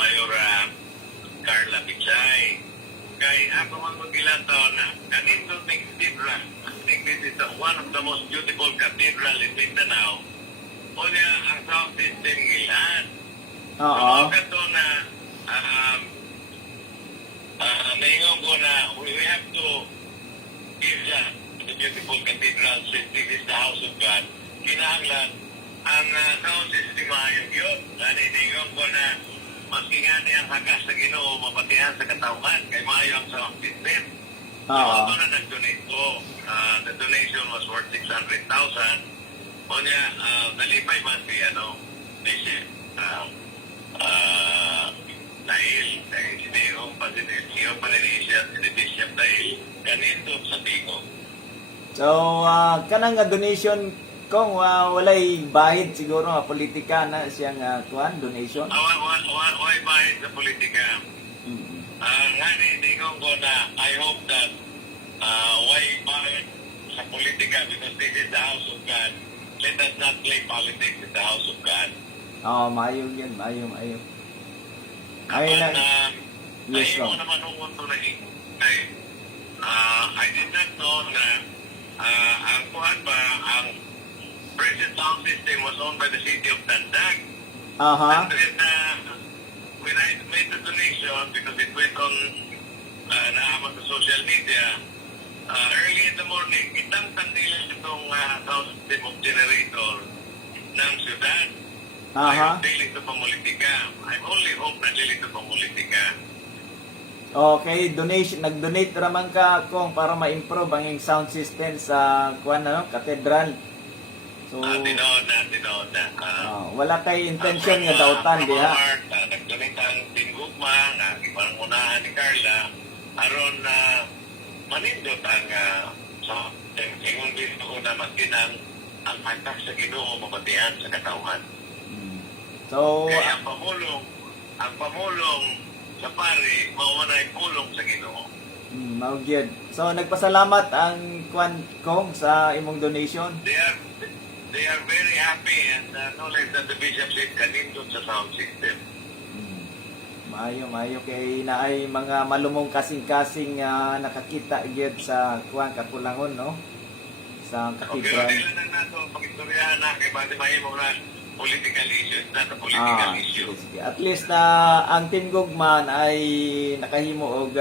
Mayor Carla Pichay. Kay ako ang ilang taon na kanindot ng cathedral. I think this is one of the most beautiful cathedral in Mindanao. O niya ang sound system ilan. Oo. So, ito na naingon ko na we have to give the beautiful cathedral since this is the house of God. Kinahanglan ang sound system ayong yun. Naningon ko na maski nga niya ang hagas sa Ginoo mapatihan sa katauhan kay maayo ang sound system. So ako na nag-donate ko. The donation was worth 600,000. O niya, nalipay man si Bishop dahil sinihong Palinisya, si Bishop dahil ganito sa Tigo. So, kanang nga donation kung walay bahid siguro nga politika na siyang donation. Why bahid sa politika? Nga ninigong ko na I hope that why bahid sa politika because this is the house of God. Let us not play politics in the house of God. Maayo yan, maayo. Kapag Yes, mo Lord. naman nung unto na I did not know na ang kuhan ba, ang present sound system was owned by the city of Tandag. And then, when I made the donation, because it went on naaman sa social media, early in the morning, itangtang nila itong sound system of generator ng syudad. Ayaw dili ito pamulitika. I only hope na dili ito pamulitika. Okay, donation, nag-donate raman ka kung para ma-improve ang iyong sound system sa cathedral. So, Tinood na. wala kay intention nga dautan diha. Nag-donate ang Tingugma, nga ipangunahan ni Carla, aron na manindot ang ingon dito ko na magkinang ang hatak sa Ginoo mapatihan sa katauhan. So, Kaya ang pamulong sa pari, maumanay pulong sa Ginoo. maugyod. So, nagpasalamat ang kong sa imong donation. They are very happy and knowledge that the bishop said kanindot sa sound system. Maayo kay naay mga malumong kasing-kasing nakakita gyud sa kakulangon no sa Okay, cathedral. dili lang nato pag-istoryahan na kay bali mahimo na political issues na political issue. Sige. At least na ang Team Gugman ay nakahimo og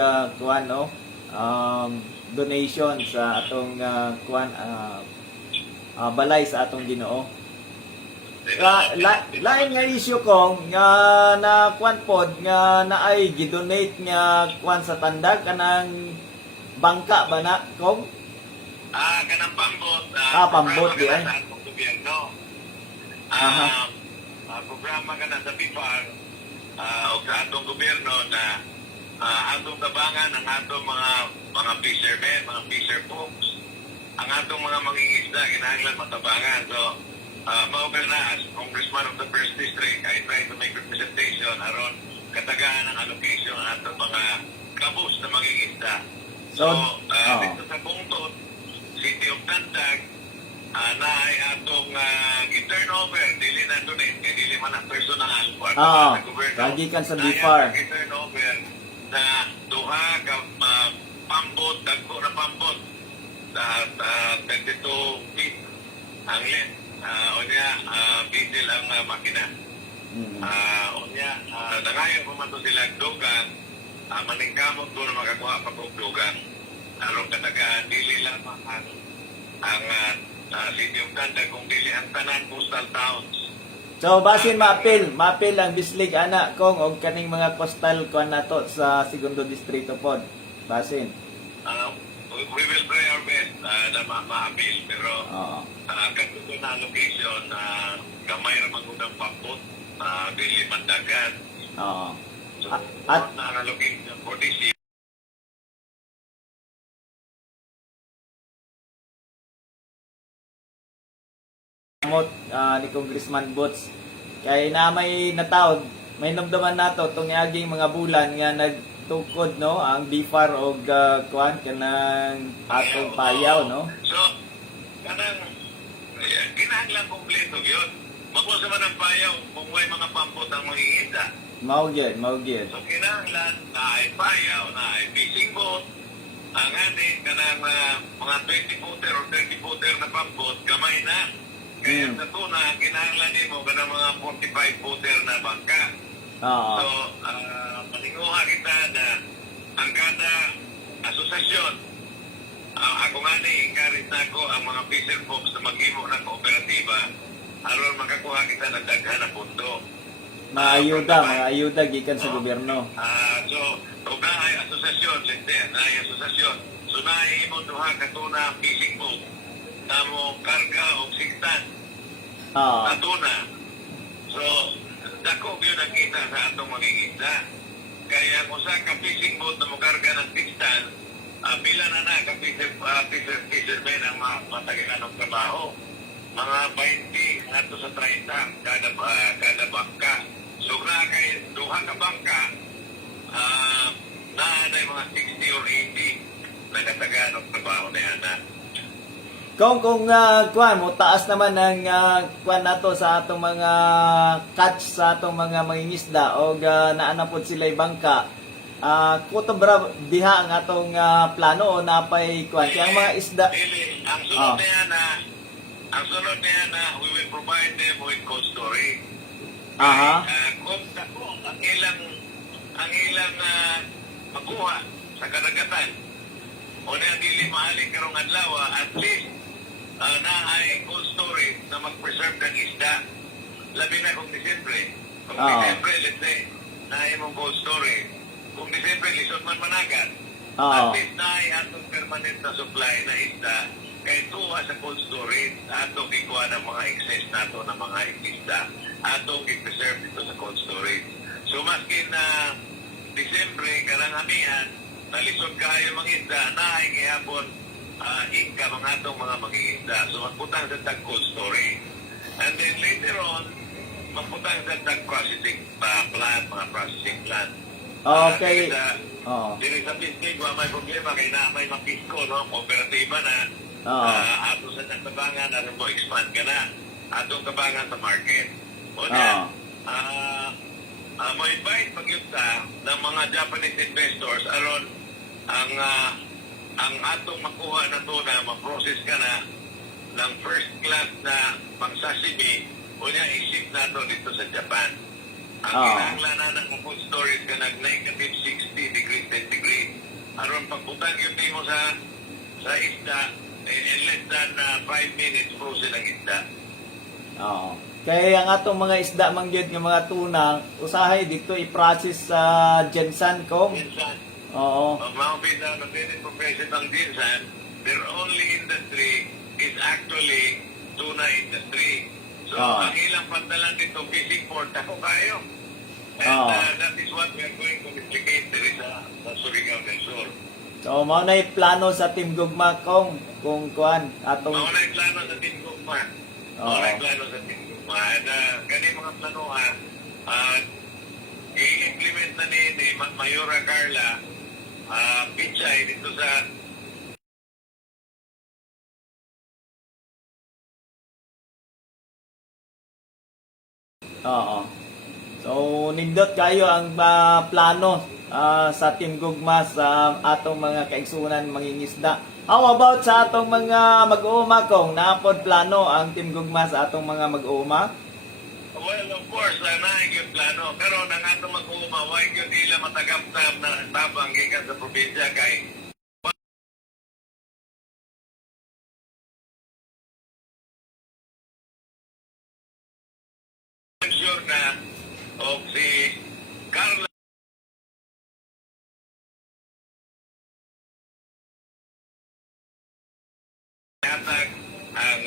donation sa atong balay sa atong Ginoo. Lain nga issue kong nga na pod nga naay gidonate nga sa Tandag kanang bangka ba na kong? Kanang pambot. Pambot di ay. Sa atong gobyerno. Programa ka na sa BIFAR o sa atong gobyerno na atong tabangan ang atong mga fishermen, mga fisher folks. Ang atong mga mangingisda, kinahanglan matabangan. So, maugal na as Congressman of the 1st District, I try to make representation aron katagaan ang allocation ng atong mga kabus na mangingisda. So, dito sa Bungtot, City of Tandag, na ay atong i-turnover, dili na donate, kaya dili man ang personal sa gobyerno. Kagikan sa BIFAR. I-turnover na duha ka pambot, dagko na pambot sa 22 feet ang length. Unya, diesel ang makina. Unya, nangayon po man to sila dugang, maningkamot ko na makakuha pa kong dugang. Arong katagaan, dili lang ang City of Tandag, kung dili ang tanan coastal towns. So basin maapil ang bislig ana kong og kaning mga coastal kuan nato sa segundo distrito pod. Basin. We will try our best na ma-appeal pero kanto na location gamay ra magudang papot dili mandagan. So, at na location for this year. Ni Congressman Boots kay na may natawag may namdaman nato tong aging mga bulan nga nagtukod no ang BIFAR og kuan kanang atong payaw no. So kanang kinahanglan kompleto yun. Magwa sa man ang payaw kung may mga pampot ang mangingisda. Mao gyud. So kinahanglan na ay payaw, na ay fishing boat, ang ani kanang mga 20 footer or 30 footer na pambot, gamay na. Kaya sa tuna, kinahanglan nimo kanang mga 45 footer na bangka. Oo. So, paninguha kita na ang kada asosasyon, ako nga encourage na ako ang mga fisher folks na mag-imo ng kooperatiba aron makakuha kita ng daghan na pundo. Mga ayuda gikan sa gobyerno. So, kung naay asosasyon, naay asosasyon, so naay mo duha ka tuna fishing boat na mo karga o siktan Oo. na tuna. So, dako yun ang kita sa atong mangingisda. Kaya kung sa ka fishing boat na mo karga ng siktan, pila na ka fishermen ang matagilan ng trabaho. Mga 20 nato sa 30 kada bangka. So na kay duha ka bangka, na mga 60 or 80 na katagaan ng trabaho na yan. Kung kuan mo taas naman ang kuan nato sa atong mga catch sa atong mga mangingisda o naanapod sila bangka. Kuto bra diha ang atong plano o napay kuan kaya ang mga isda. Dili, ang sunod na yan we will provide them with cold storage. Aha. Kung ang ilang makuha sa kadagatan o na dili mahalin karong adlaw, at least na ay cold storage na mag-preserve ng isda. Labi na kung Disyembre. Kung Disyembre, let's say, na imong cold storage. Kung Disyembre, lisod man managat. At least na ay atong permanent na supply na isda kay tuwa sa cold storage, atong ikuha ng mga excess nato ng mga isda, atong i-preserve dito sa cold storage. So maski na Disyembre, karangamihan, nalisod kayo mga isda, na ay gihapon ingka mga atong mga mangingisda. So magputang sa tag cold storage. And then later on, magputang sa tag processing plant, mga processing plant. Okay. Dili sa business, may problema kay na may mapisko, no? Kooperatiba na ato sa tabangan, ano mo, expand ka na. Atong tabangan sa market. O na, may invite pagyuta ng mga Japanese investors aron ang atong makuha na to na ma-process ka na ng first class na pang-sashimi o niya i-ship na to dito sa Japan. Ang kinahanglan na ng food storage ka nag negative 60 degrees centigrade. Aron pagputang yun mo sa isda, in less than 5 minutes frozen ang isda. Oo. Kaya ang atong mga isda mangyod nga mga tuna, usahay dito i-process sa Jensan ko. Minsan, Oo. mga pita na din profession ng Dinsan, their only industry is actually tuna industry. So, ang ilang pantalan dito, fishing port, ako kayo. And that is what we are going to replicate there sa Surigao del Sur. So, mao na plano sa Team Gugma kung kuan atong Mauna yung plano sa Team Gugma. Mauna yung plano sa Team Gugma. And ganyan mga plano i-implement na ni Mayora Carla Pichay dito sa Oo. So, nindot kayo ang plano sa Team Gugma sa atong mga kaigsunan mangingisda. How about sa atong mga mag-uuma kung naapod plano ang Team Gugma sa atong mga mag-uuma? well, of course, naay yung plano. Pero nang atong mag-uuma, why yung nila matagap-tap na tabang gikan sa probinsya kay I'm sure na si Carla hatag ang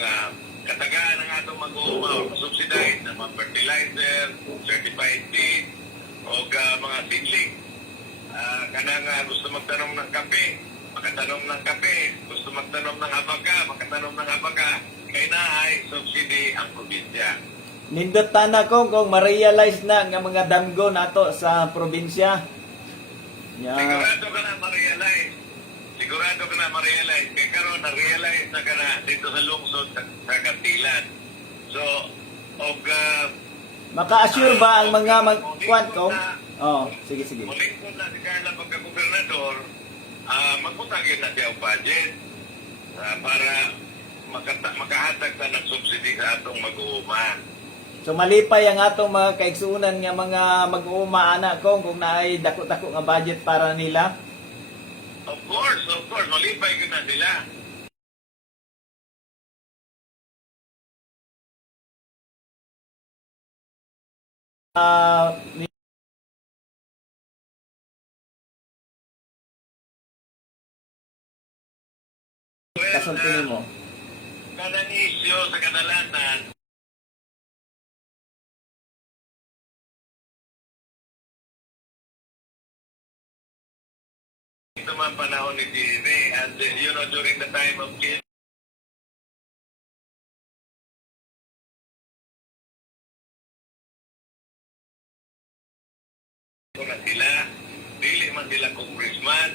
katagaan ng atong mag-uuma o subsidized na mga fertilizer, certified seed, o mga seedling. Kanang gusto magtanom ng kape, makatanom ng kape. Gusto magtanom ng abaka, makatanom ng abaka. Kaya na ay subsidy ang probinsya. Nindot tana kung ma-realize na nga mga damgo nato sa probinsya. Sigurado ka na ma-realize. Sigurado ka na ma-realize. Kaya karon na-realize na ka na dito sa lungsod sa Katilan. So, Maka-assure ba ang mga magkuan ko? Oh, sige, sige. Muling ko na si Carla pagka-gobernador, magputagin na siya ang budget para makahatag na ng subsidy sa atong mag-uuma. So malipay ang atong mga kaigsuunan nga mga mag-uuma anak ko kung naay dako-dako nga budget para nila. Of course, malipay ko na sila. Ni- kasulti mo. Kanang isyo sa kadalanan, ito man panahon ni GMA, and during the time of GMA, ko na sila, dili man sila congressman.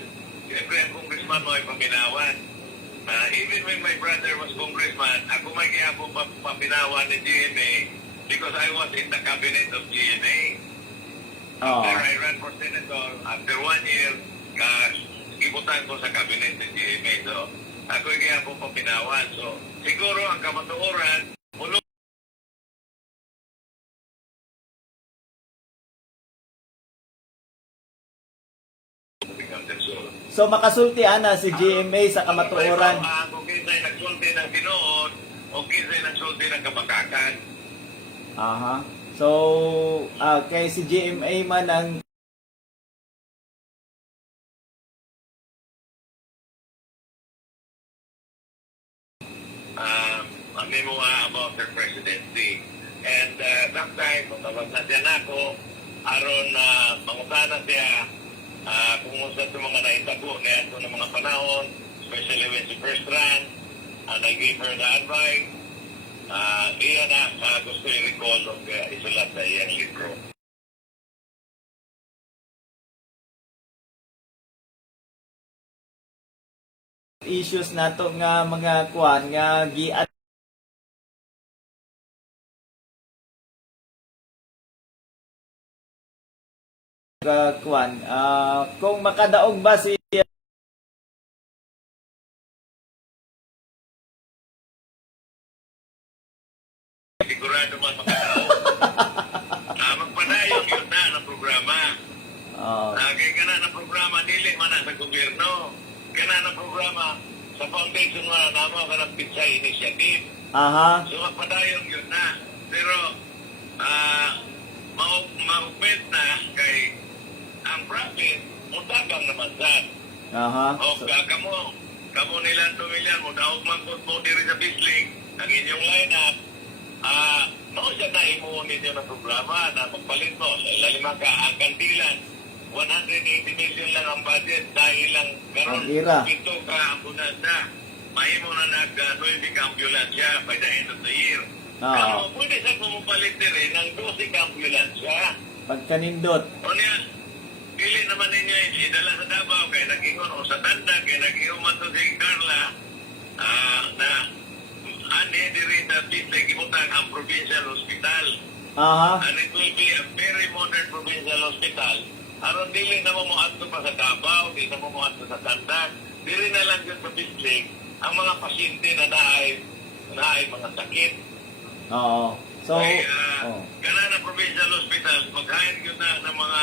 Siyempre ang congressman mo ay paminawan. Even when my brother was congressman, ako may kaya po paminawan ni GMA because I was in the cabinet of GMA. Oh. After I ran for senator, after 1 year, ibutan ko sa cabinet ng GMA. So, ako yung kaya po paminawan. So, siguro ang kamatuoran, ulo So makasulti ana si GMA sa kamatuoran. Kung kinsa'y nagsulti ng tinoon, o kinsa'y nagsulti ng kabakakan. Aha. So kay si GMA man ang May mga about their presidency. And sometimes, matawag na siya na ako, aron mangutana siya kung sa ito mga naitabo na ito ng mga panahon, especially when she first ran, and I gave her the advice. Iyan na gusto i-recall o isulat sa iyang libro. issues nato nga mga kuan nga giat kuan kung makadaog ba si Sigurado man makatao. Magpadayon yun na ng programa. Kaya ka na ng programa, dili man na sa gobyerno. Kaya na ng programa, sa foundation mo na namo ka ng pizza initiative. aha So magpadayon yun na. Pero, ma-open na kay ang profit, mutagang naman saan. aha O kamo nila 2 million mo, daog man mo diri sa Bisling, ang inyong lineup, no siya na imuon ninyo ng programa na magpalit mo sa ilalima ka ang kantilan. 180 million lang ang budget dahil lang karon Ang ira. ito ka ambulansya. Mahimo na nag-9 ka ambulansya by the end of the year. Ano, pwede sa pumupalit rin ng 12 ka ambulansya. pagkanindot O niya, pili naman ninyo idala sa Davao kay nag-ingon o sa Tanda kay nag-ingon man to si Carla na ani diri na Bislig gibutang ang provincial hospital. aha And it will be a very modern provincial hospital. Aron dili na mo adto pa sa Davao, dili na mo adto sa Tanda, dili na lang dito sa Bislig ang mga pasyente na naay mga sakit. oo so Kana na provincial hospital, paghain yun na ng mga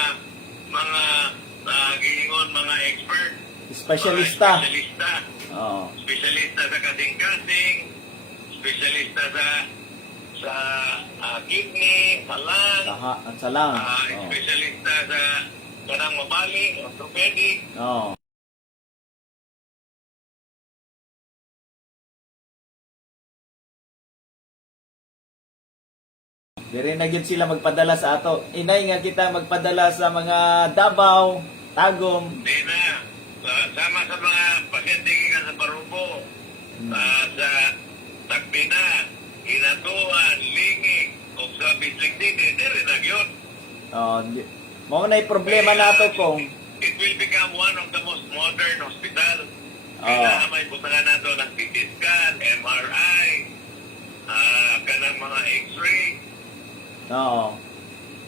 giingon, mga expert, specialista specialista, oo specialista sa kasing-kasing, specialista sa kidney, sa lung, aha ang salang specialista sa kanang mabali, orthopedic. oo Dire na gyud sila magpadala sa ato. Inay nga kita magpadala sa mga Davao, Tagum. Di na, sama sa mga pasyente gikan sa Parubo, sa Tagpina, Hinatuan, Lingig, o sa Bislig City, dire na yun. Mao na problema nato kung It will become one of the most modern hospital. Kaya may butangan nato ng CT scan, MRI, kanang mga X-ray, Oo.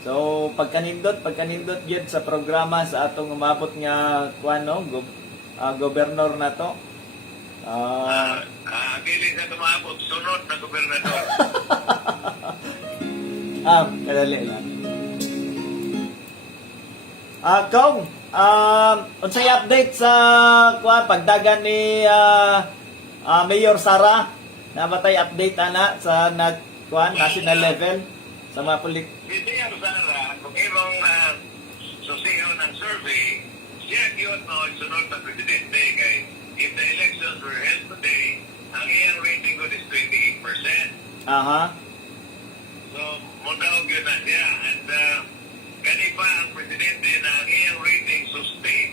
So pagkanindot gyud sa programa sa atong umabot nga kuan no, gobernador na to. Dili sa tumabot, sunod na gobernador. Kadali lang. Kong, unsay update sa kuan pagdagan ni Mayor Sara? Nabatay update ana sa national level sa mga Hindi ang Sara, kung imong susiyo ng survey, siya yun mo sunod na presidente kay if the elections were held today, ang iyang rating ko is 28%. Aha. So, mundawag yun na siya. And kani pa ang presidente na ang iyang rating sustain.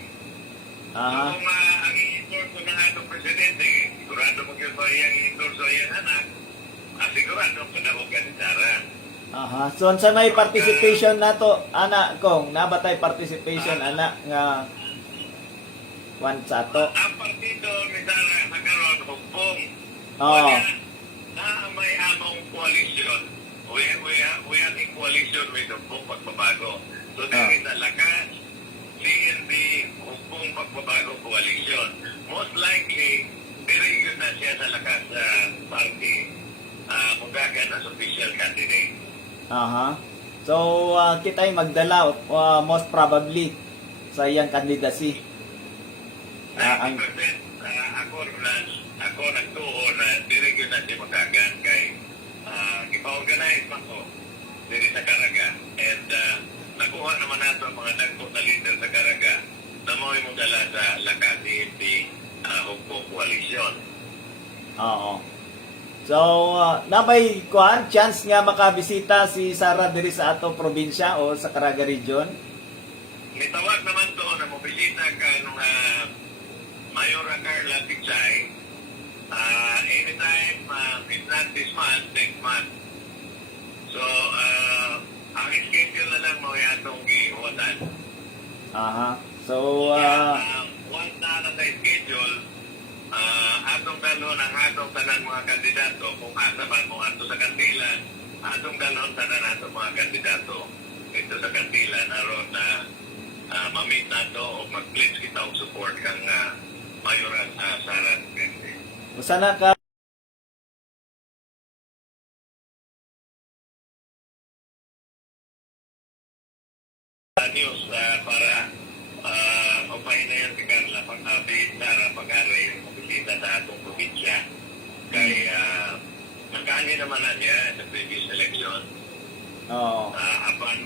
So, Aha. kung ang i-endorse ko ng atong presidente, sigurado mo yun ba iyang i-endorse o iyang anak, sigurado ko na huwag ka ni Sara. Aha. So sa may participation nato ana Kong, nabatay participation ana nga kuan sa ato. Ang partido ni Sara sa karon hukbong. Oo. Na may among coalition. We are in coalition with hukbong pagbabago. So there is a lakas CND hukbong pagbabago coalition. Most likely, dirigyon na siya sa lakas party. Mugagan as official candidate. Aha. So kita'y magdala most probably sa iyang candidacy. 90% ako nagtuo na dirigyon na siya magagan kay ipa-organize man ko diri sa Caraga and nakuha naman nato ang mga dagko na leader sa Caraga na mo imong dala sa Lakati di hukbong koalisyon. Oo. So nabay kuan chance nga makabisita si Sara diri sa ato probinsya o sa Caraga region. Nitawag naman to na mobisita ka nung Mayora Carla Pichay anytime if not this month, next month. So, ang schedule na lang mo yatong gihuwatan. Aha. So Once na schedule, atong dalon ang atong tanan mga kandidato, kung asa man mo ato sa kandilan, atong dalon tanan atong mga kandidato ito sa kandilan aron na mamit nato o mag-pledge kita og support kang Mayoral Sara Duterte. sana ka News para magpahinayan si Carla pag-update Sara pag-ari bisita sa atong probinsya kay nagkaani naman na niya sa previous election. oo. Apan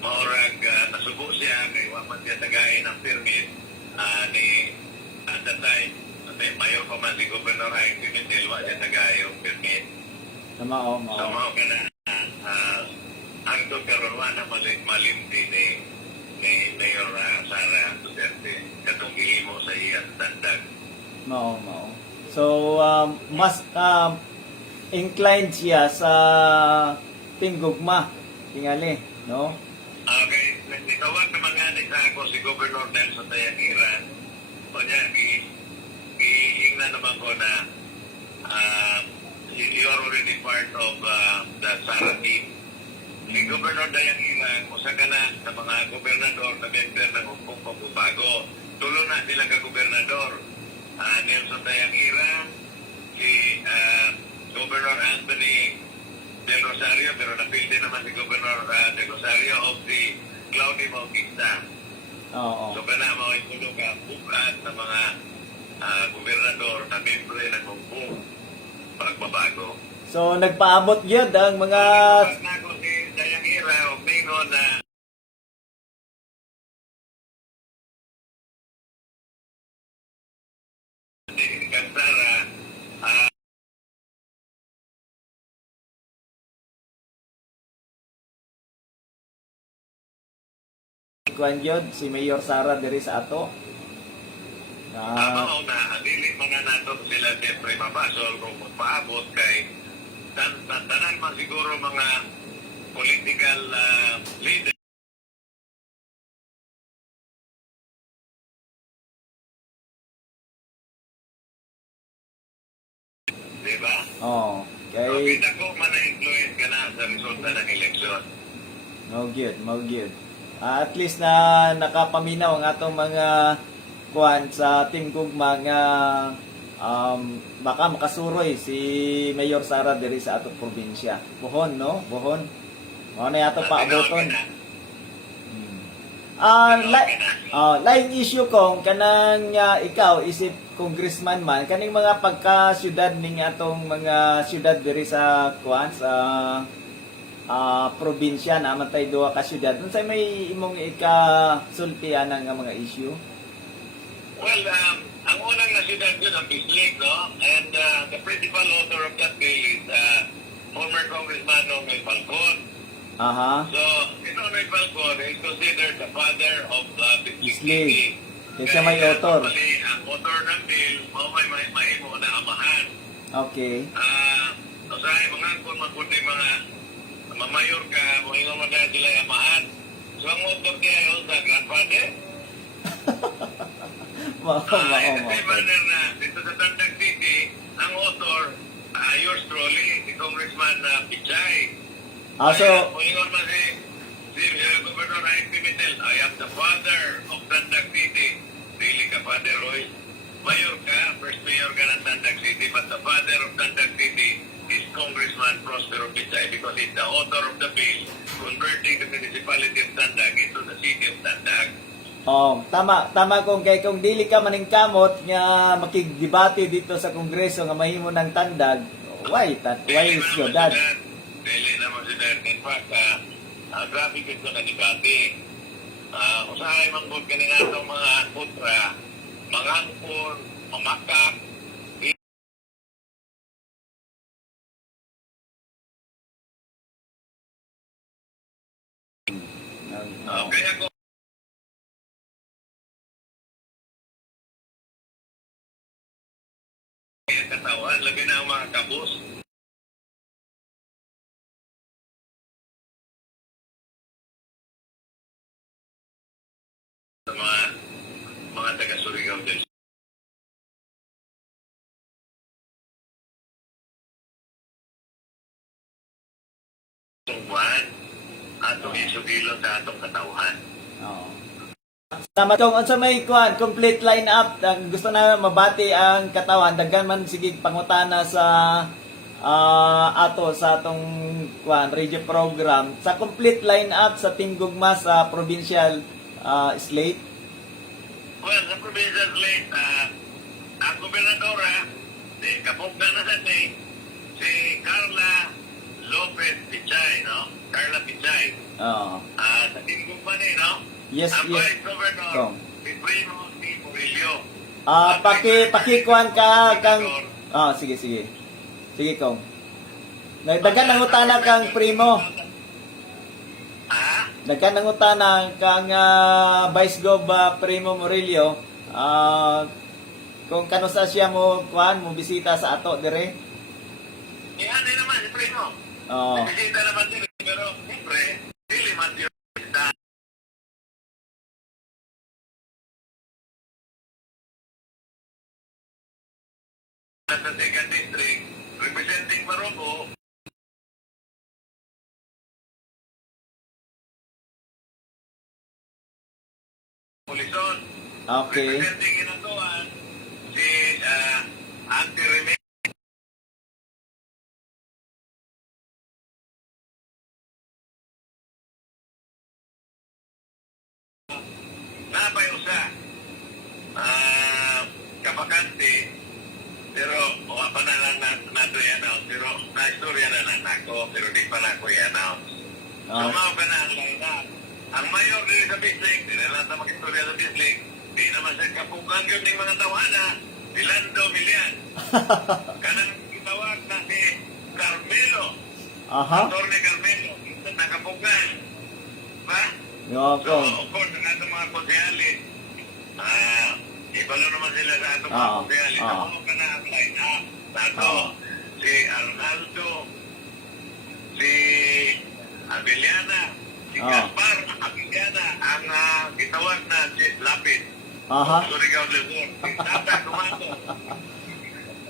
maurag nasubo siya kay waman siya tagayin ng permit ni at that time mayor pa man si Governor Haing Pimentel wa siya tagayin yung permit. Mao So mao ka na ang karon wa na malimti ni Mayor Sara Duterte katong gihimo sa iyang tandag. Mao. So mas inclined siya sa tinggugma tingali, no? Okay, nitawag naman nga sa ako si Governor Nelson Dayangira. O niya, iingnan naman ko na you are already part of the Sara team. Si Governor Dayangira, usa ka na sa mga gobernador na member ng hukbong pagbabago. Tulo na sila ka gobernador. Nelson Dayangira, si Governor Anthony Del Rosario, pero napildi naman si Governor Del Rosario of the Claudio Bautista. Oo. So kana mo itulo ka bukat ng mga gobernador na membre ng hukbong pagbabago. So nagpaabot gyud ang mga Na ako si Dayangira o Pino na Kansara kuan gyud si Mayor Sara diri sa ato. mao na dili man na nato sila siyempre mapasol kung magpaabot kay tanan man siguro mga political leader. Diba? Oo. So, Kay kita ko man na-influence ka na sa sa resulta ng eleksyon. Mau gyud. At least na nakapaminaw ang atong mga kuan sa tingkugma nga baka makasuroy si Mayor Sara diri sa atong probinsya. Buhon, no? Buhon. Mao na yato paaboton. Lain issue kong kanang ikaw isip congressman man kaning mga pagka-syudad ning atong mga syudad diri sa kuan sa probinsya naman tay duha ka syudad. Unsay may imong ika-sultian nga mga issue? Well, ang unang nasidad yun ang Bislig, no? And the principal author of that bill is former Congressman Nonoy Falcon. Aha. So, Nonoy Falcon is considered the father of Bislig. Bislig. Kasi may author. Ang author ng bill, may mo na amahan. Okay. Usahay mga kung magkundi mga mamayor ka, mga mo na sila amahan. So, ang author niya ay the grandfather. Mao. In the same manner na dito sa Tandag City, ang author, yours truly, si Congressman Pichay. So, Kung man si Governor Ryan Pimentel, I am the father of Tandag City. Really ka, Father Roy. Mayor ka, first mayor ka ng Tandag City, but the father of Tandag City is Congressman Prospero Pichay because he's the author of the bill converting the municipality of Tandag into the city of Tandag. tama kung dili ka maningkamot nga makigdebate dito sa kongreso nga mahimo ng tandag. Why is your dad? Dili naman si dad. In fact, grabe ko na debate. Usahay manggod ka nga itong mga putra, mangangkon, mamakak, kaya ko katawan, labi na ang mga kabus. Sa mga taga-Surigao din. Tungkuhan, atong isugilo sa atong katauhan. Oo. Tama kung unsa may kuan complete line-up gusto na mabati ang katawan daghan man sige pangutana sa sa atong kuan radio program sa complete line-up sa tinggugma sa provincial slate. Well, sa provincial slate, ang gobernadora, si kapugna na sa si Carla Lopez Pichay, no? Carla Pichay. Oo. Sa tinggugma ni, no? Yes, ang yes. Vice Governor, Kong. si Primo T. Murillo. Pakikuan ka kang sige. Sige kong. Daghan nang utana kang primo. Daghan nang utana kang Vice Gov Primo Murillo. Kung kanusa siya mo kuan mo bisita sa ato dire. Yan din naman si Primo. Bisita naman din pero siyempre dili man yun. Sa second district, representing Marogo, Polison. Okay. Representing Inatuan, si Auntie Rene. Napay usa. Kapakante, pero pa na lang nato i-announce, pero na-istorya na lang ako, pero di pa na ako i-announce. Sumaw ka na ang line-up. Ang mayor din sa Bislig, di na lang na mag-istorya sa Bislig, di naman sa kapukan yun ng mga tawana, si Lando Milian. Kanang kitawag na si Carmelo. Atty. Carmelo, na nakapukan. Ba? So, of course, ang atong mga konsehalis, ibalo naman sila sa atong mga konsehalis. Ako ka na ang line-up. Nato, si Arnaldo, si Abeliana, si Gaspar Abeliana, ang gitawag na si Lapid. Surigao del Sur. Si Tata Dumato.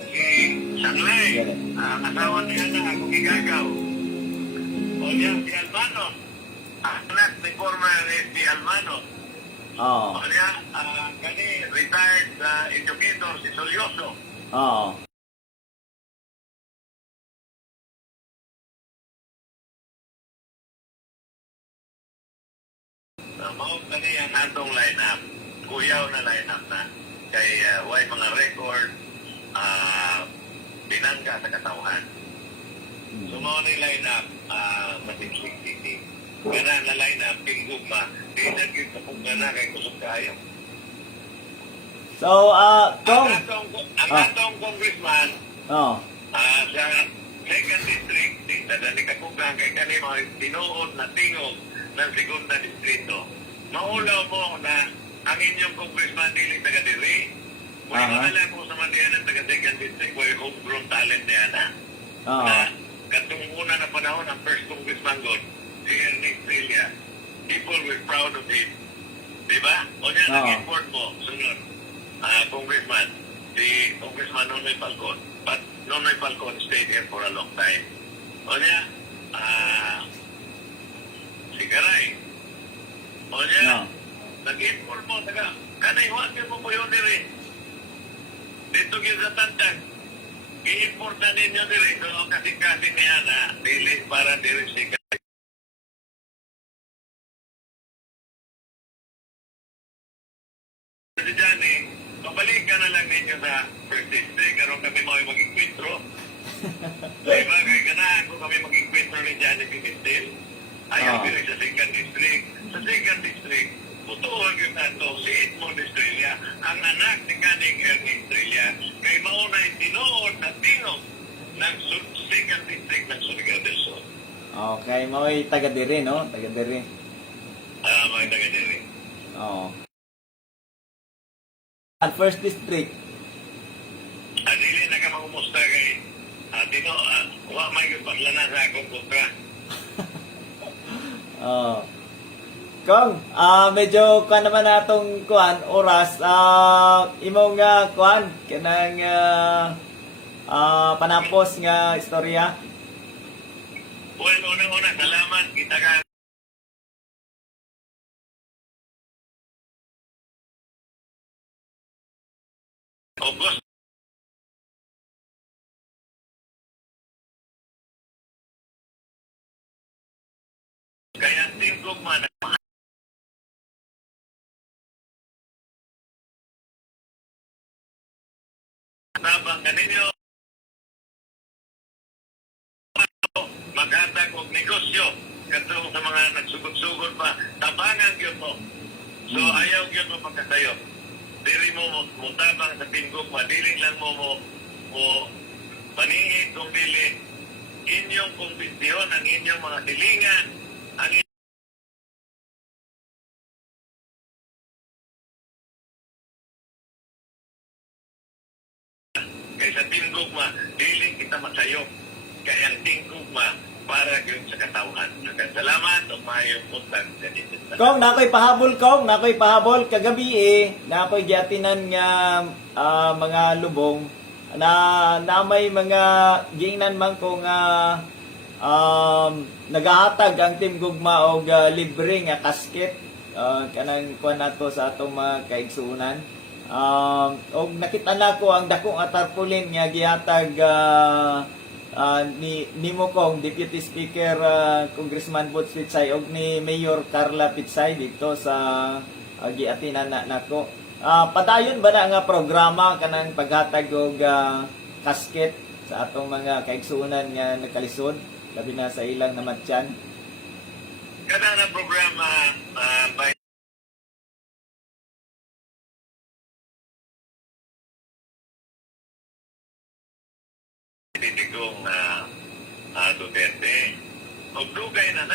Si Sanglay, ang asawa niya na, akong igagaw. O niya, si Almano. Anak ni former si Almano. Oo. O niya, kani retired educator si Solyoso. Oo. Mao kani ang atong lineup. Kuyaw na lineup na. Kay way mga record, binangga sa katawhan. So mao ni lineup, matiksik city. Kana na lineup, pinggugma, di na gyud kapugna na kay kusog kayo. So, Kong, Ang atong congressman, oo. sa second district, ni kapugna kay kani mga tinuod na tingog ng segunda distrito. Maulaw mo na ang inyong congressman dili taga diri. Kung alam mo sa mandiyan ng taga second district, may homegrown talent niya na. Oo. Na katong una na panahon, ang first congressman God, si Ernest Trillia, people were proud of him. Diba? O niya, nag-import mo, sunod, congressman, si Congressman Nonoy Falcon. But Nonoy Falcon stayed here for a long time. O niya, si Garay. O niya, nag-import mo, kanay, huwag mo po yun diri. Dito yun sa Tantag. I-import na ninyo diri. So, kasi niya na, dili para diri si Garay. Kasi dyan pabalikan na lang ninyo sa first district. Karoon kami mag-inkwentro. Diba? Kaya ganahan ko kami mag-inkwentro ni Johnny Pimentel. Ayaw diri sa second district. Sa second district, putuhon yung nato si Edmond Estrella, ang anak ni Kaning Ernest Estrella, kay maunay tinuod na tingog ng second district ng Surigao del Sur. Okay, mo'y taga diri, no? Taga diri. Mga taga diri. Oo. At first district. Dili na ka makumusta kay Tino, wa may paglana sa akong kontra. Oo. Kong, medyo kuan naman natong kuan oras. Imong kuan kanang panapos nga istorya. Well, unang-una, salamat. Kita ka. August. Kaya tingkog man. Tabang kaninyo. Maghatag og negosyo. Katong sa mga nagsugod-sugod pa. Tabangan yun mo. So, ayaw yun mo pagkatayo. Dili mo mutabang sa tingkog. Dili lang mo maningit kung dili inyong kumbisyon, ang inyong mga silingan, ang kaysa tingkugma, dili kita masayo. Kaya ang tingkugma, para yun sa katawhan. Salamat o mayong puntan sa dito. Kong, nakoy pahabol kagabi nakoy giatinan nga mga lubong na may mga giingnan man ko nga nagahatag ang Team Gugma og libre nga kasket kanang kuan nato sa atong mga kaigsuunan. Og nakita nako ang dakong tarpaulin nga gihatag ni Mokong, Deputy Speaker Congressman Butch Pitsay og ni Mayor Carla Pitsay dito sa giatinan nako. Padayon ba na nga programa kanang paghatag og kasket sa atong mga kaigsuunan nga nagkalisod labi na sa ilang namatyan? Kada na programa by Digong Duterte. Og dugay na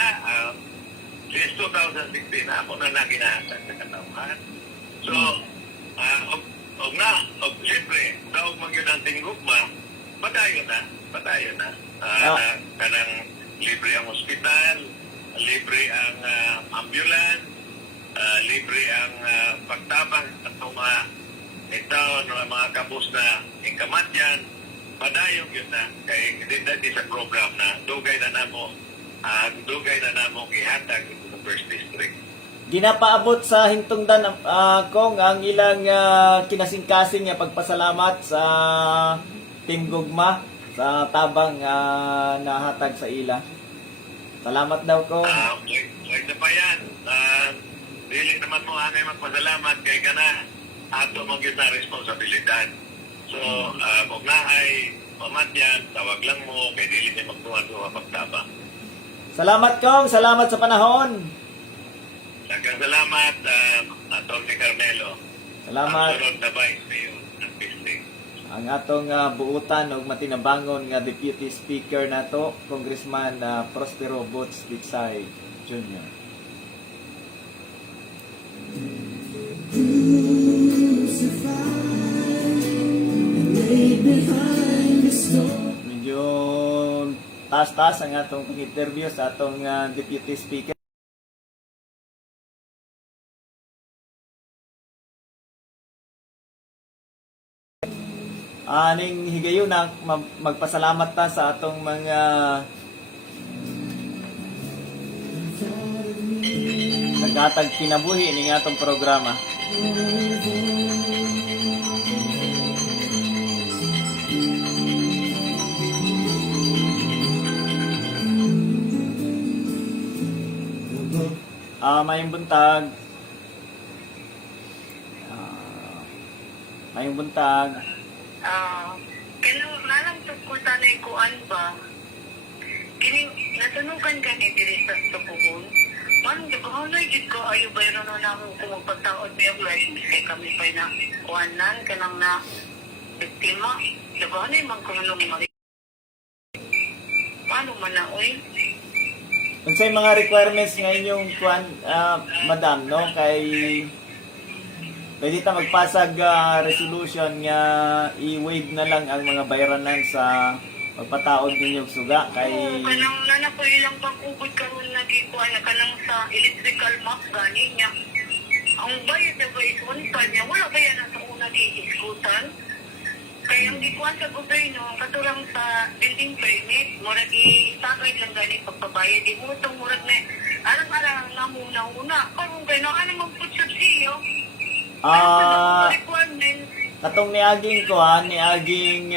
since 2016 na ako na ginahatag sa katawhan. So, siyempre, daog magyud ang tinggugma, padayon na. Kanang libre ang ospital, libre ang ambulance, libre ang pagtabang at mga kapos na ikamatyan, padayon yun na. Kaya hindi sa program na dugay na mo ang dugay na namong ihatag sa first district. Ginapaabot sa hintungdan kong ang ilang kinasingkasing nga pagpasalamat sa Team Gugma sa tabang nahatag sa ila. Salamat daw kong. May pa yan. Dili naman mo anay magpasalamat kay kana ato mong yun na responsibilidad. So, kung naay pamatyan, tawag lang mo, kay dili niya magtuwa-tuwa pagtabang. Salamat kong, salamat sa panahon. Daghang salamat, Atty. Carmelo. Salamat. Ang sunod na Vice Mayor ng Building. Ang atong buutan og matinabangon nga Deputy Speaker nato, Congressman Prospero Boots Pitsay Jr. Medyo taas-taas ang atong pag-interview sa atong Deputy Speaker. Aning higayon na magpasalamat ta sa atong mga nagatag kinabuhi ning atong programa. Mayong buntag. Mayong buntag. Kaya nalang tungkol tanay kuan ba? Kini natunugan ka ni diri sa tubuhon. Man daghanay gid ko ayo bayro na namo kung magpataod biya blessing kay kami pa na kuanan kanang na biktima. Daghanay man ko nung mga paano man na oy? Unsay mga requirements nga inyong kuan, madam, no? Kay pwede ta magpasag resolution nga i-waive na lang ang mga bayranan sa pagpataod ninyong suga kay kanang nana ko ilang pag-ubod karon lagi ko ana kanang sa electrical map gani niya. Ang bayad na ba is one time niya wala ba yan sa una gi-iskutan? Kaya ang gikuan sa gobyerno katulong sa building permit murag i-stagay lang gani pagpabayad di mo tong murag na arang-arang nga muna karon kay na ano man pud subsidio. katong niaging niaging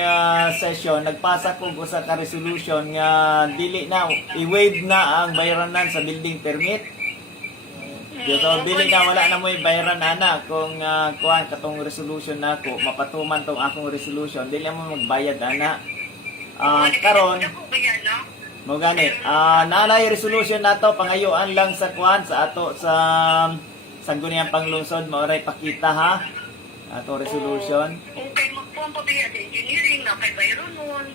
session nagpasa ko usa ka resolution nga dili na i-waive na ang bayranan sa building permit. So dili na wala na mo bayran ana kung kuan katong resolution nako mapatuman tong akong resolution dili mo magbayad ana. Karon mo gani nanay resolution nato pangayoan lang sa kuan sa ato sa sangguniang panglungsod maoray pakita ha ato resolution. Okay, magpuan pa biya sa engineering na kay bayro nun.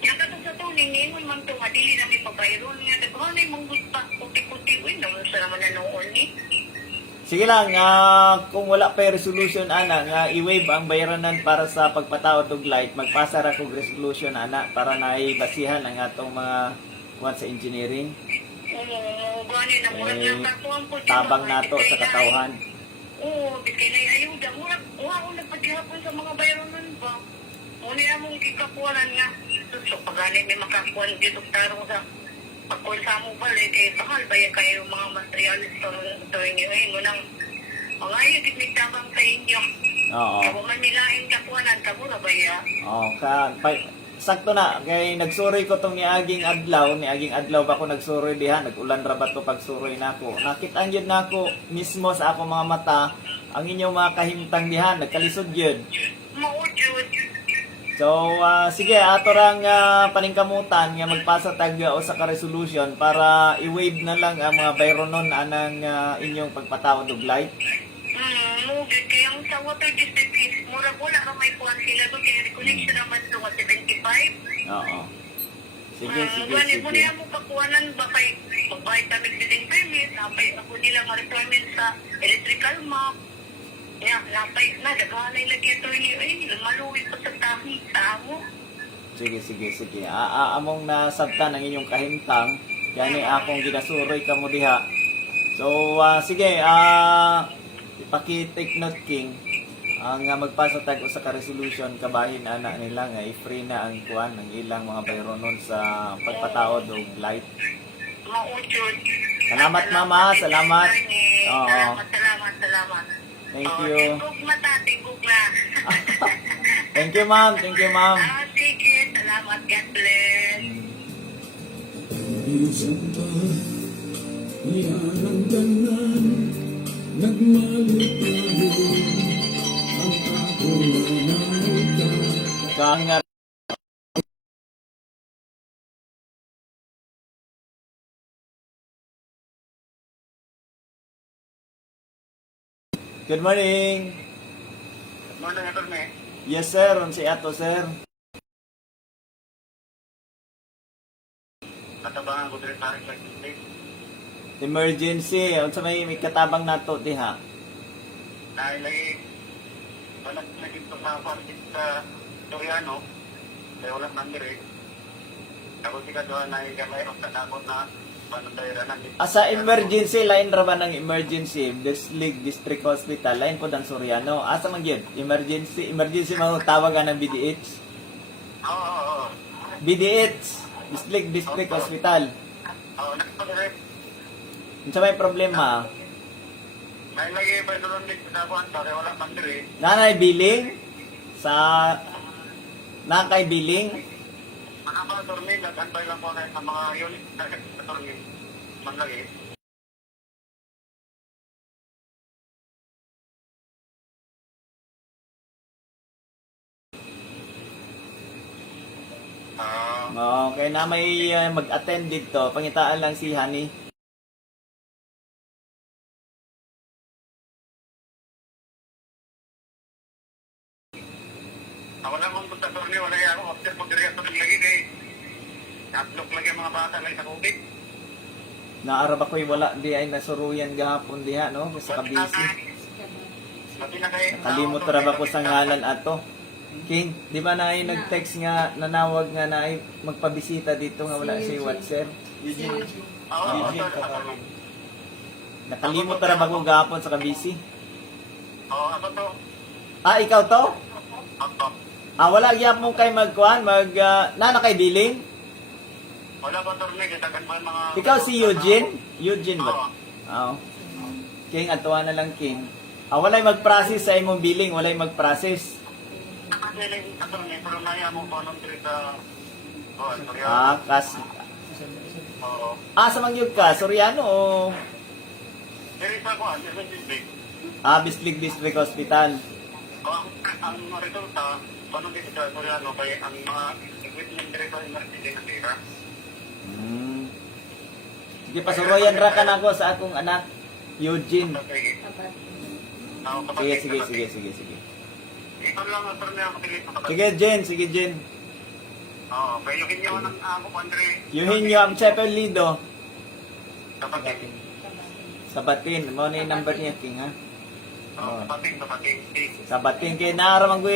Yang katong sa tuning ningon man to adili na may pabayro niya daghan ay manggut pa puti-puti uy naman sa naman na noon ni. Sige lang kung wala pa resolution ana nga i-waive ang bayranan para sa pagpataod og light magpasa ra kog resolution ana para naibasihan ang atong mga kuan sa engineering. Gani na murag lang katuan po Tabang nato sa katawhan. Oo, di kay na ayuda murag wa ko nagpaghapon sa mga bayronon ba. Muni among gikapuanan nga so pagani may makakuan dito tarong sa pagkuan sa mo balik kay bahal ba kayo mga materialis to inyo ngunang mga ayun tabang sa inyo. Oo. Kung man nilain kapuanan kabura ba ya? Sakto na kay nagsuroy ko tong niaging adlaw ba ko nagsuroy diha nagulan ra ba to pagsuroy nako nakit-an gyud nako mismo sa ako mga mata ang inyong mga kahimtang diha nagkalisod gyud. Mao jud. So sige ato rang paningkamutan nga magpasa tag usa ka resolution para i-waive na lang ang mga bayronon anang inyong pagpataod og light. Mugid kay ang sa water district is murag wala ka may kuan sila doon kay reconnection naman to 75. Oo. Sige. Muna mo pakuanan ba kay magbayad kami building permit, napay ako nila mga requirements sa electrical map. Napay na, daghanay lagi ito maluwi pa sa tahi sa amo. Sige. Among nasabtan ang inyong kahimtang, yani akong ginasuroy kamo diha. So sige, ipaki-take note king ang magpasa tag usa ka resolution kabahin ana nila nga i-free na ang kuan ng ilang mga bayronon sa pagpataod og light. Maudyod. Salamat, Mama. Salamat. Oo. Salamat. Thank Oh, you. tingog na. Thank you, ma'am. Thank you, ma'am. Sige, salamat. God bless. Minsan pa ay aramdaman, nagmalipayo ang aking nanay. Kanga. Good morning. Morning, Atty. Yes, sir. Si Ato, sir. Katabangan ko din sa akin sa Emergency. Unsa may katabang nato diha? Dahil ay walang naging pagpapalit sa Soriano, kaya walang nandiri. Ako si Kaduhan na gamay o kanakot na panundayra na Asa emergency line ra ba ng emergency District Hospital line po ng Soriano. Asa man gyud? Emergency mo tawagan ng BDH. Oo. BDH District Hospital. Oo, nakapag-rep. Unsa may problema? May lagi ba doon din sa kuwan kaya wala nandiri. Nanay billing sa nakay billing. Mga mga turmi, nag-antay lang po sa mga unit na sa turmi. Man lagi. Okay na may mag-attend dito. Pangitaan lang si Honey. Ako lang kung sa turmi, wala yan ako. After pag-diri ako lagi kay natlok lagi ang mga bata lang sa COVID. Naarab ako'y wala di ay nasuruyan gahapon diha no sa kabisi. Pati na kay Nakalimot ra ba ko sa ngalan ato? King, di ba na ay nag-text nga nanawag nga na ay magpabisita dito nga wala si WhatsApp? Oo, Nakalimot ra ba ko gahapon sa kabisi? Oo, ako to. Ah, ikaw to? Ako. Wala gyapon kay magkuan, na kay billing? Wala ba turmi, kitagan mo yung mga... Ikaw si Eugene? Eugene ba? Oo. King, atuwa na lang King. Walay mag-process sa imong billing, walay mag-process. Nakasiling sa turmi, pero naya mo pa nung diri sa... Oo, sorry. Oo. Sa mangyog ka, Soriano o Diri sa kuwan, diri sa district. Bislig District Hospital? Ang resulta, paano dito sa Soriano, kaya ang mga equipment diri sa emergency na tira. Sige, pasuroyan ra ka na ako sa akong anak, Eugene. Sige. Ito lang ang turmi ang kapilip sa kapatid. Sige, Jen, sige, Jen. Oo, kaya yung inyo ng ako, Andre. Yuhin nyo ang Chepel Lido. Kapatid. Sabatin, mo na yung number niya, King, ha? Oo, kapatid. Sabatin, kay naaraman ko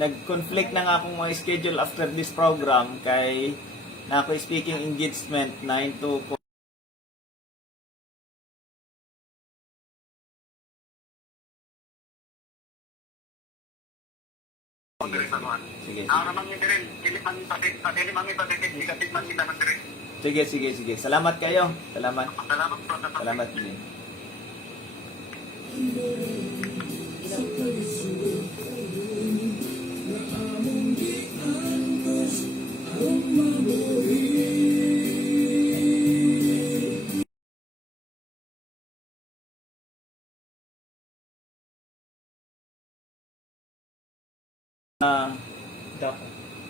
nag-conflict na nga akong mga schedule after this program, kay na ako speaking engagement 9 to 4. Sige. Naman nyo din, diliman patid, negative man kita ng din. Sige. Salamat kayo. Salamat. Salamat po sa Salamat din.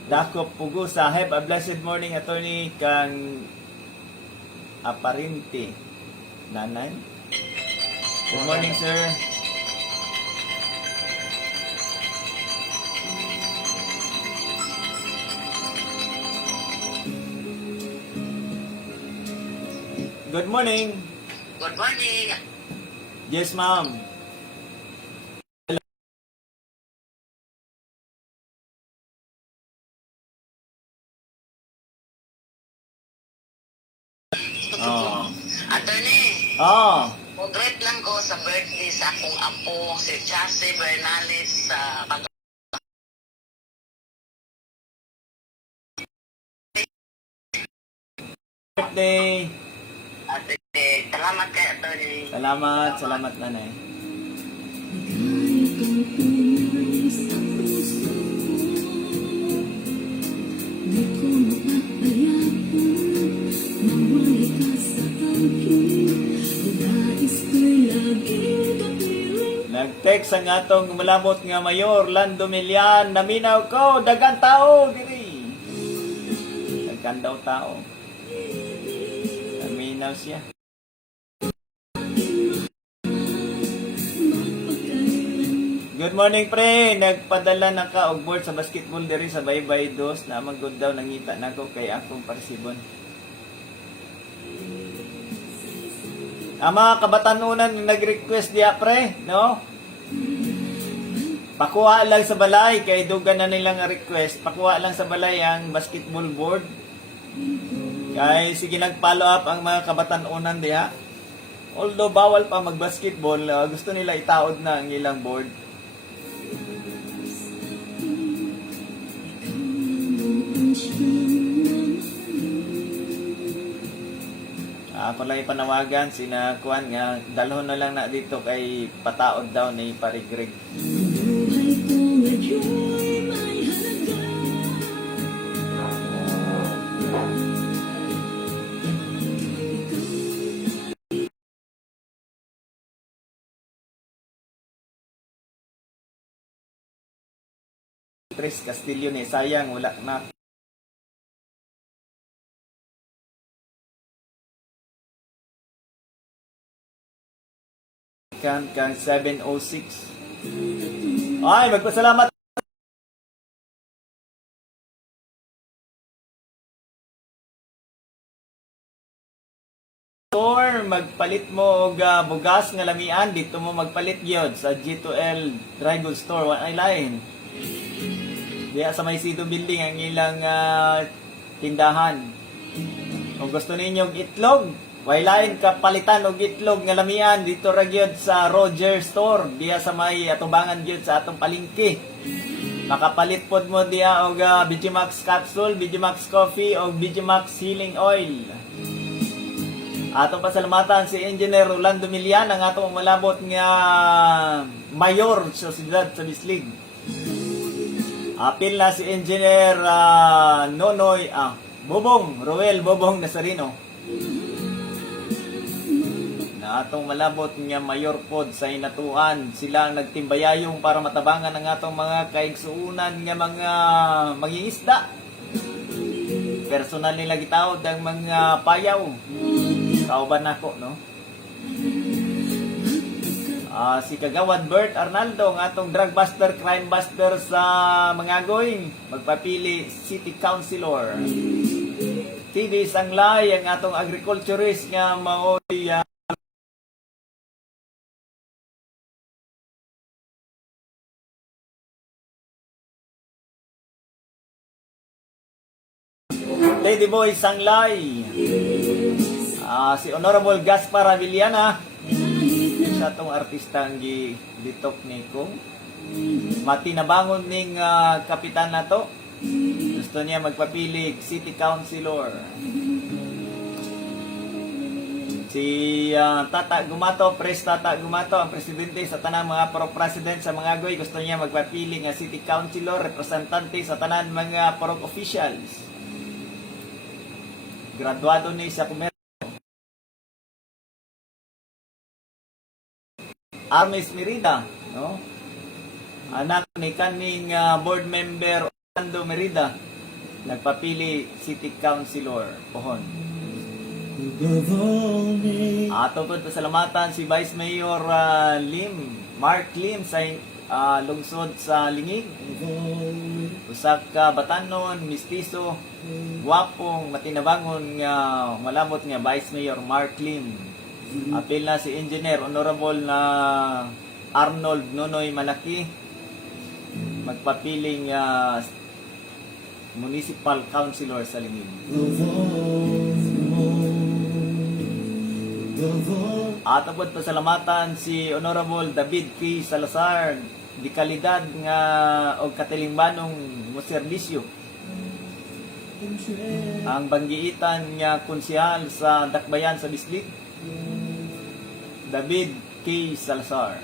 Dako Pugo Saheb, a blessed morning attorney kang Aparinte Nanay. Good morning, sir. Good morning. Good morning. Yes, ma'am. Oh. Attorney, mag-rep lang ko sa birthday sa akong apo, si Chassie Bernales sa birthday. Sige, salamat kay Atty. Salamat nanay. Kahit ang tunay sa puso di ko mapapayapang mawala ka sa akin. Nais ko'y lagi kapiling. Nag-text ang atong malabot nga mayor Lando Milian, naminaw ko dagan tao diri. Dagan daw tao. Naminaw siya. Good morning pre, nagpadala na ka og board sa basketball diri sa Baybay Dos na magod daw nangita nako kay akong parsibon. Ang mga kabatanunan yung nag-request diya pre, no? Pakuha lang sa balay, kay dugan na nilang request. Pakuha lang sa balay ang basketball board. Kay sige nag-follow up ang mga kabatanunan diya. Although bawal pa mag-basketball, gusto nila itaod na ang ilang board. Ako lang ipanawagan sina Kuan nga dalhon na lang na dito kay pataod daw ni Parigrig. Buhay ko ngayon'y may halaga. Tres Castillo ni sayang wala na. Kang 706. Ay, magpasalamat. Or magpalit mo og bugas nga lamian dito mo magpalit gyud sa G2L Dry Goods Store ay line. Diya sa may Sido Building ang ilang tindahan. Kung gusto ninyo itlog, wailain ka palitan og itlog nga lamian dito ra gyud sa Roger Store diya sa may atubangan gyud sa atong palengke. Makapalit pod mo diya og Vigimax capsule, Vigimax coffee og Vigimax healing oil. Atong pasalamatan si Engineer Rolando Milian ang atong malabot nga mayor sa siyudad sa Bislig. Apil na si Engineer Nonoy Bobong, Roel Bobong Nazarino. Na atong malabot nga mayor pod sa inatuan, sila ang nagtimbayayong para matabangan ang atong mga kaigsuunan nga mga mangingisda. Personal nila gitawod ang mga payaw. Kauban nako, no? Si Kagawad Bert Arnaldo, ang atong drug buster, crime buster sa Mangagoy, magpapili City Councilor. TV Sanglay, ang atong agriculturist nga maoy Lady Boy Sanglay. Si Honorable Gaspar Avillana, siya tong artista ang gitok ni Kong. Matinabangon ning kapitan na to. Gusto niya magpapili City Councilor. Si Tata Gumato, Pres Tata Gumato, ang presidente sa tanang mga pro-president sa Mangagoy, gusto niya magpapili nga City Councilor, representante sa tanan mga pro officials. Graduado ni sa Kumer. Armis Merida, no? Anak ni kaning board member Orlando Merida, nagpapili City Councilor pohon. Ato po pasalamatan si Vice Mayor Mark Lim sa lungsod sa Lingig. Usak ka batanon, mistiso, gwapong, matinabangon nga malabot nga Vice Mayor Mark Lim. Apil na si Engineer Honorable na Arnold Nonoy Malaki, magpapiling Municipal Councilor sa Lingig. Ato po pasalamatan si Honorable David K. Salazar, di kalidad nga og katilingbanong mo serbisyo. ang banggiitan nga konsehal sa Dakbayan sa Bislig, David K. Salazar.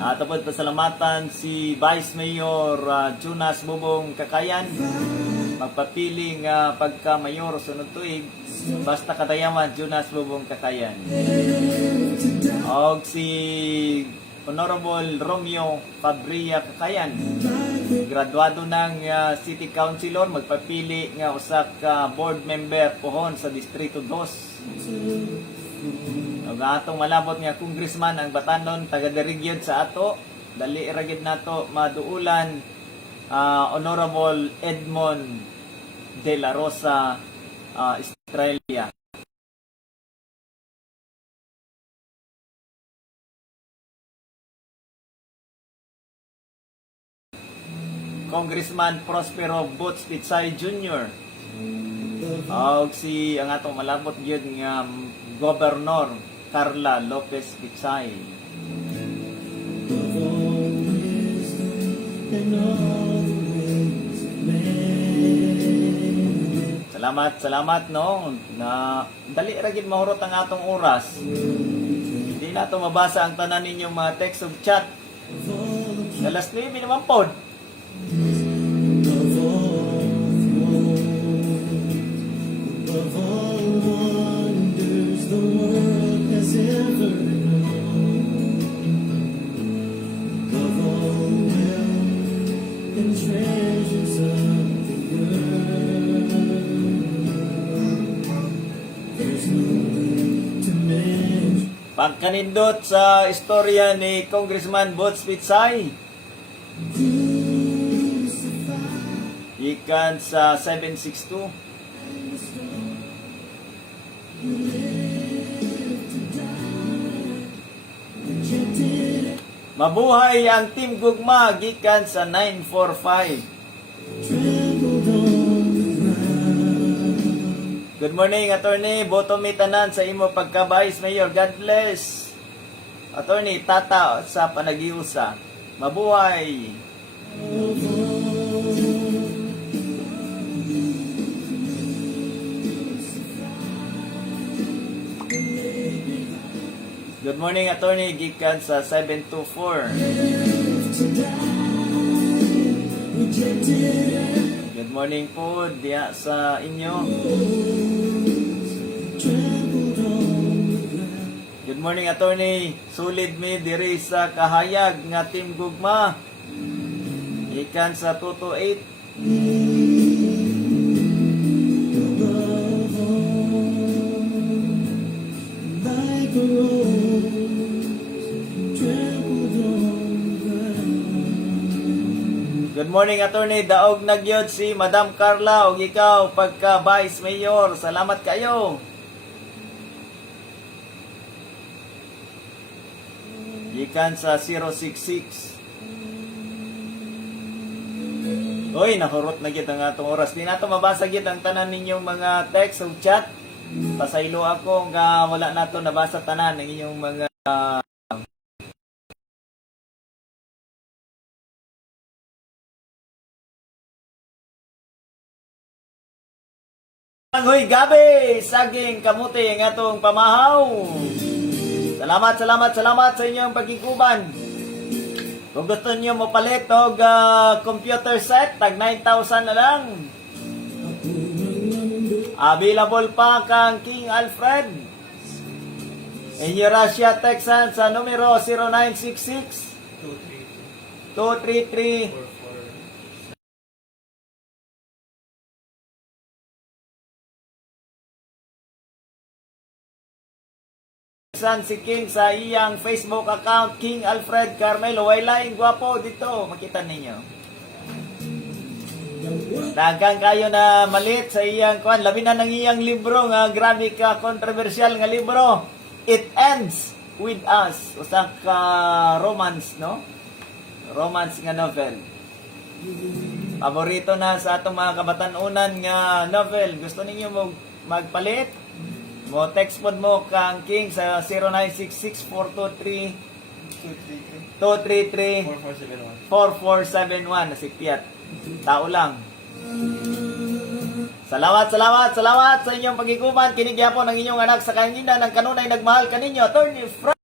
Tapos pasalamatan si Vice Mayor Jonas Bobong Kakayan, magpapiling pagka-mayor sunod tuig, basta kadayaman Jonas Bobong Kakayan. Og si Honorable Romeo Fabria Kakayan, graduado ng City Councilor, magpapili nga usa ka board member pohon sa Distrito 2. Ug atong malabot nga congressman ang Batanon, taga Dirigyod sa ato, dali ragid nato maduulan Honorable Edmond de la Rosa Australia. Congressman Prospero Boots Pitsay Jr. Og si ang atong malabot gyud nga Gobernador Carla Lopez Pitsay. Salamat no na dali ra gid mahurot ang atong oras. Hindi nato mabasa ang tanan ninyong mga text ug chat. Alas 9 naman pod. Of all wonders the world has ever known, of all wealth and treasures of the world, there's no way to measure. Pagkanindot sa istorya ni Congressman Boots Pitsay, ikan sa 762. Mabuhay ang Team Gugma gikan sa 945. Good morning, Attorney. Boto mi tanan sa imo pagka-Vice Mayor. God bless. Attorney, tata sa panagiusa. Mabuhay. Good morning, Attorney. Gikan sa 724. Good morning po diya sa inyo. Good morning, Attorney. Sulid mi diri sa kahayag nga Team Gugma. Gikan sa 228. Good morning, Attorney. Daog nagyod si Madam Carla o ikaw pagka Vice Mayor. Salamat kayo. Gikan sa 066. Uy, nahurot na gid ang atong oras. Di nato mabasa gid ang tanan ninyong mga text o chat. Pasaylo ako nga wala nato nabasa tanan ng inyong mga Hoy, gabi! Saging kamuti ang atong pamahaw. Salamat sa inyong pagkikuban. Kung gusto niyo mapalit og computer set, tag 9,000 na lang. Available pa kang King Alfred. In Eurasia, Texas, sa numero 0966 233 si King sa iyang Facebook account, King Alfred Carmelo. Wailaing gwapo dito, makita ninyo. Dagang kayo na malit sa iyang kwan. Labi na ng iyang libro nga grabe ka controversial nga libro. It Ends With Us. Usa ka romance, no? Romance nga novel. Paborito na sa atong mga kabatanunan nga novel. Gusto ninyo magpalit? Mo text pod mo kang King sa 0966-423-233-4471 na si Piat. Tao lang. Salamat sa inyong pagiguman. Kini gyapon ang inyong anak sa kanina ng kanunay nagmahal kaninyo. Attorney Frank